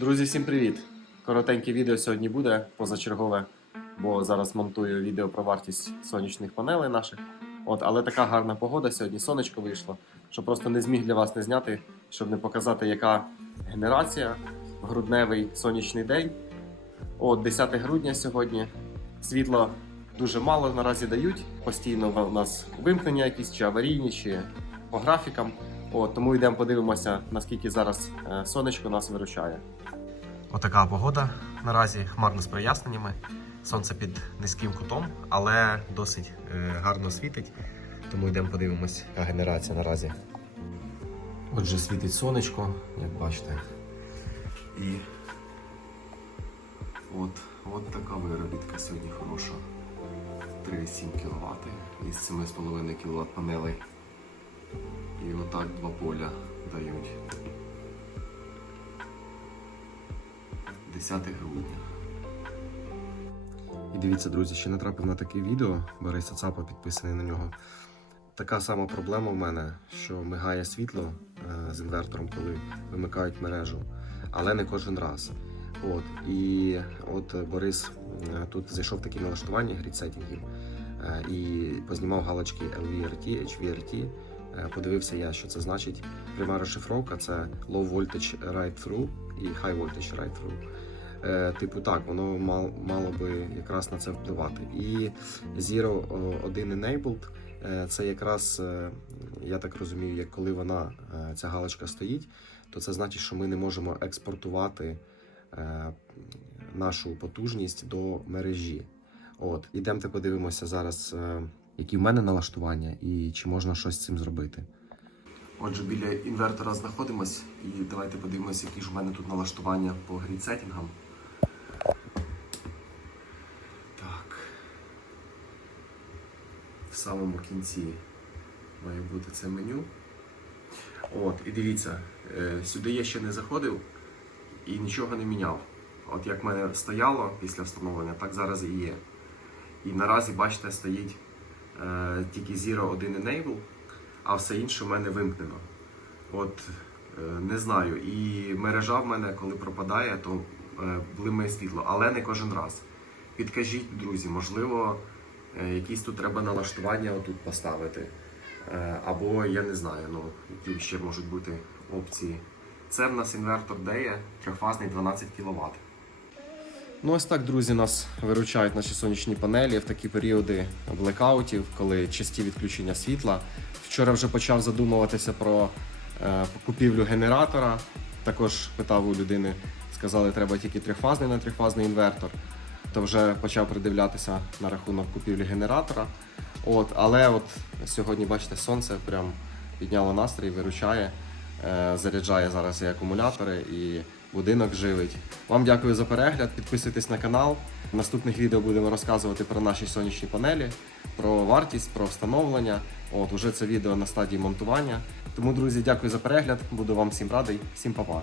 Друзі, всім привіт! Коротеньке відео сьогодні буде позачергове, бо зараз монтую відео про вартість сонячних панелей наших. От, але така гарна погода сьогодні, сонечко вийшло, що просто не зміг для вас не зняти, щоб не показати, яка генерація грудневий сонячний день. От 10 грудня сьогодні. Світло дуже мало наразі дають. Постійно у нас вимкнення якісь чи аварійні, чи по графікам. От, тому йдемо подивимося, наскільки зараз е, сонечко нас виручає. Отака погода наразі хмарно з проясненнями. Сонце під низьким кутом, але досить е, гарно світить. Тому йдемо подивимось, яка генерація наразі. Отже, світить сонечко, як бачите. І от, от така виробітка сьогодні хороша. 3,7 кВт із 7,5 кВт панелей. Отак два поля дають. 10 грудня. І дивіться, друзі, ще натрапив на таке відео. Бориса Цапа підписаний на нього. Така сама проблема в мене, що мигає світло е, з інвертором, коли вимикають мережу, але не кожен раз. От, і от Борис е, тут зайшов в такі налаштування грідсетінгів е, і познімав галочки LVRT, HVRT. Е, Подивився я, що це значить. Пряма розшифровка це low voltage write through і high voltage write through. Е, Типу, так, воно мало би якраз на це впливати. І Zero 1 Enabled е, це якраз, я так розумію, як коли вона, ця галочка стоїть, то це значить, що ми не можемо експортувати нашу потужність до мережі. От, ідемте подивимося зараз, які в мене налаштування і чи можна щось з цим зробити. Отже, біля інвертора знаходимось і давайте подивимося, які ж в мене тут налаштування по грідсетінгам. Так. В самому кінці має бути це меню. От, і дивіться, е, сюди я ще не заходив і нічого не міняв. От як в мене стояло після встановлення, так зараз і є. І наразі, бачите, стоїть тільки Zero 1 Enable, а все інше в мене вимкнено. От е, не знаю. І мережа в мене, коли пропадає, то е, блимає світло, але не кожен раз. Підкажіть, друзі, можливо, е, якісь тут треба налаштування отут поставити. Е, Або я не знаю, ну які ще можуть бути опції. Це в нас інвертор DEA, трьохфазний 12 кВт. Ну, ось так, друзі, нас виручають наші сонячні панелі в такі періоди блекаутів, коли часті відключення світла. Вчора вже почав задумуватися про е, купівлю генератора. Також питав у людини, сказали, треба тільки трьохфазний на трьохфазний інвертор. То вже почав придивлятися на рахунок купівлі генератора. От, але от сьогодні, бачите, сонце прям підняло настрій, виручає, е, заряджає зараз і акумулятори, і будинок живить. Вам дякую за перегляд. Підписуйтесь на канал. В наступних відео будемо розказувати про наші сонячні панелі, про вартість, про встановлення. От уже це відео на стадії монтування. Тому, друзі, дякую за перегляд. Буду вам всім радий. Всім па-па.